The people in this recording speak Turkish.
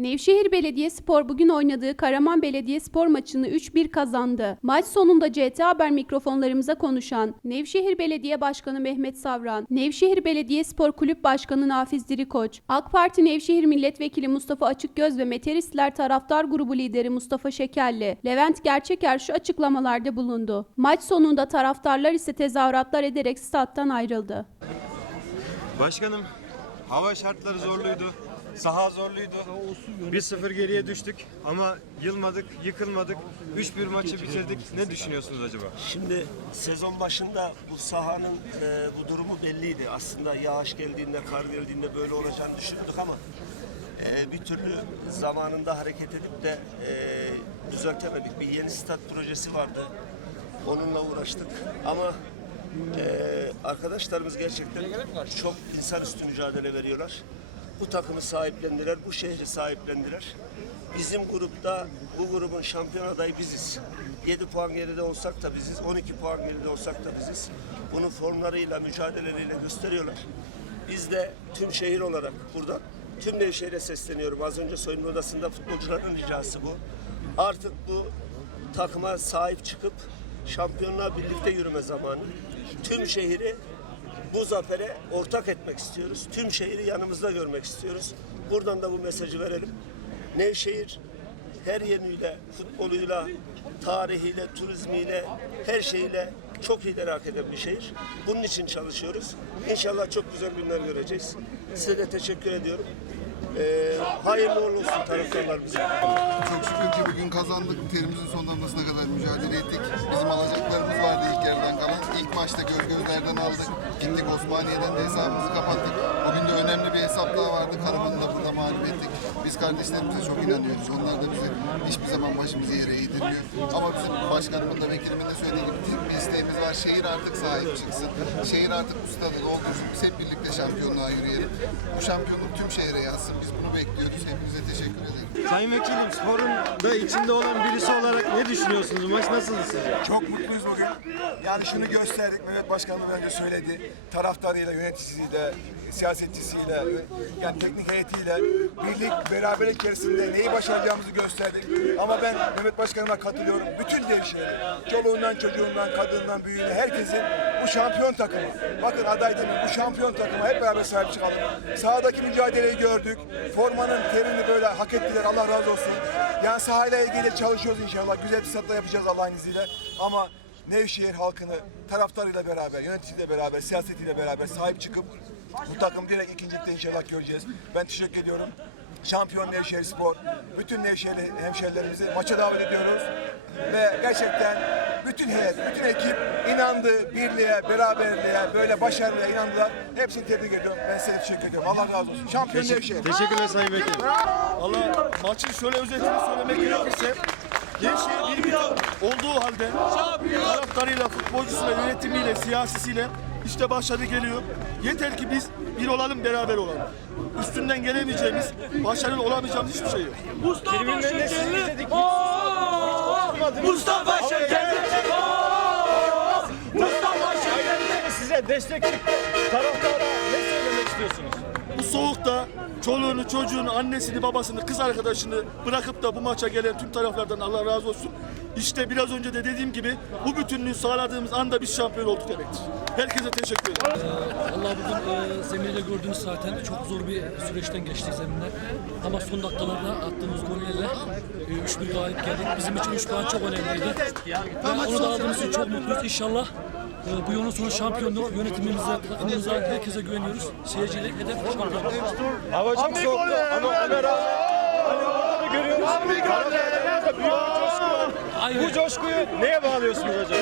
Nevşehir Belediyespor bugün oynadığı Karaman Belediyespor maçını 3-1 kazandı. Maç sonunda CT Haber mikrofonlarımıza konuşan Nevşehir Belediye Başkanı Mehmet Savran, Nevşehir Belediyespor Kulüp Başkanı Nafiz Dirikoç, AK Parti Nevşehir Milletvekili Mustafa Açıkgöz ve Meteristler Taraftar Grubu lideri Mustafa Şekerli, Levent Gerçeker şu açıklamalarda bulundu. Maç sonunda taraftarlar ise tezahüratlar ederek stat'tan ayrıldı. Başkanım, hava şartları zorluydu. Saha zorluydu. 1-0 geriye düştük ama yılmadık, yıkılmadık. 3-1 maçı bitirdik. Ne düşünüyorsunuz acaba? Şimdi sezon başında bu sahanın e, bu durumu belliydi. Aslında yağış geldiğinde, kar geldiğinde böyle olacağını düşündük ama e, bir türlü zamanında hareket edip de e, düzeltemedik. Bir yeni stat projesi vardı. Onunla uğraştık ama e, arkadaşlarımız gerçekten çok insanüstü mücadele veriyorlar. Bu takımı sahiplendiler, bu şehri sahiplendiler. Bizim grupta bu grubun şampiyon adayı biziz. 7 puan geride olsak da biziz, 12 puan geride olsak da biziz. Bunu formlarıyla, mücadeleleriyle gösteriyorlar. Biz de tüm şehir olarak buradan tüm Nevşehir'e sesleniyorum. Az önce soyunma odasında futbolcuların ricası bu. Artık bu takıma sahip çıkıp şampiyonluğa birlikte yürüme zamanı. Tüm şehri bu zafere ortak etmek istiyoruz. Tüm şehri yanımızda görmek istiyoruz. Buradan da bu mesajı verelim. Nevşehir her yönüyle, futboluyla, tarihiyle, turizmiyle, her şeyiyle çok iyi hak eden bir şehir. Bunun için çalışıyoruz. İnşallah çok güzel günler göreceğiz. Size de teşekkür ediyorum. Ee, hayırlı uğurlu olsun taraftarlar bize. Çok şükür ki bugün kazandık. Terimizin son damlasına kadar mücadele ettik. Bizim alacaklarımız vardı ilk yarıdan kalan. İlk maçta göz gözlerden aldık. Gittik Osmaniye'den de hesabımızı kapattık. Bugün de önemli bir hesap daha vardı. Karaman'ı da burada mağlup ettik. Biz kardeşlerimize çok inanıyoruz. Onlar da bizi hiçbir zaman başımızı yere eğdirmiyor. Ama bizim başkanımın da vekilimin de söylediği gibi bir isteğimiz var. Şehir artık sahip çıksın. Şehir artık bu stadı doldursun. Biz hep birlikte şampiyonluğa yürüyelim. Bu şampiyonluk tüm şehre yazsın. Biz bunu bekliyoruz. Hepinize teşekkür ederim. Sayın Vekilim, sporun da içinde olan birisi olarak ne düşünüyorsunuz? Maç nasıldı sizce? Çok mutluyuz bugün. Yani şunu gösterdik. Mehmet Başkan da bence söyledi. Taraftarıyla, yöneticisiyle, siyasetçisiyle, yani teknik heyetiyle birlik, beraberlik içerisinde neyi başaracağımızı gösterdik. Ama ben Mehmet Başkanıma katılıyorum. Bütün devşehri, çoluğundan, çocuğundan, kadından, büyüğüne, herkesin bu şampiyon takımı. Bakın aday demin bu şampiyon takımı hep beraber sahip çıkalım. Sahadaki mücadeleyi gördük. Formanın terini böyle hak ettiler. Allah razı olsun. Yani sahayla ilgili çalışıyoruz inşallah. Güzel bir satla yapacağız Allah'ın izniyle. Ama Nevşehir halkını taraftarıyla beraber, yöneticisiyle beraber, siyasetiyle beraber sahip çıkıp bu takım direkt ikincilikte inşallah göreceğiz. Ben teşekkür ediyorum. Şampiyon Nevşehir Spor, bütün Nevşehirli hemşehrilerimizi maça davet ediyoruz. Ve gerçekten bütün heyet, bütün ekip inandı, birliğe, beraberliğe, böyle başarıya inandılar. Hepsini tebrik ediyorum. Ben size teşekkür ediyorum. Allah razı olsun. Şampiyon Nevşehir. Teşekkürler Sayın Vekilim. Valla maçın şöyle özetini söylemek gerekirse Nevşehir bir bir olduğu halde taraftarıyla, futbolcusuyla, yönetimiyle, siyasisiyle işte başarı geliyor. Yeter ki biz bir olalım, beraber olalım. Üstünden gelemeyeceğimiz, başarılı olamayacağımız hiçbir şey yok. Mustafa Şekerli. Mustafa Şekerli. Mustafa Şekerli. Size destek çıktı. Taraftara ne söylemek istiyorsunuz? Bu soğukta çoluğunu, çocuğunu, annesini, babasını, kız arkadaşını bırakıp da bu maça gelen tüm taraflardan Allah razı olsun. İşte biraz önce de dediğim gibi bu bütünlüğü sağladığımız anda biz şampiyon olduk demektir. Herkese teşekkür ederim. Allah bugün e, zeminde gördünüz zaten çok zor bir süreçten geçtik zeminler. Ama son dakikalarda attığımız gollerle e, 3-1 galip geldik. Bizim için 3 puan çok önemliydi. Onu da aldığımız için çok mutluyuz. İnşallah e, bu yolun sonu şampiyonluk yönetimimize, takımımıza, herkese güveniyoruz. Seyirciyle hedef şampiyonluk. Hava çok soğuktu ama ona rağmen hani orada da görüyoruz. Bu coşkuyu neye bağlıyorsunuz acaba?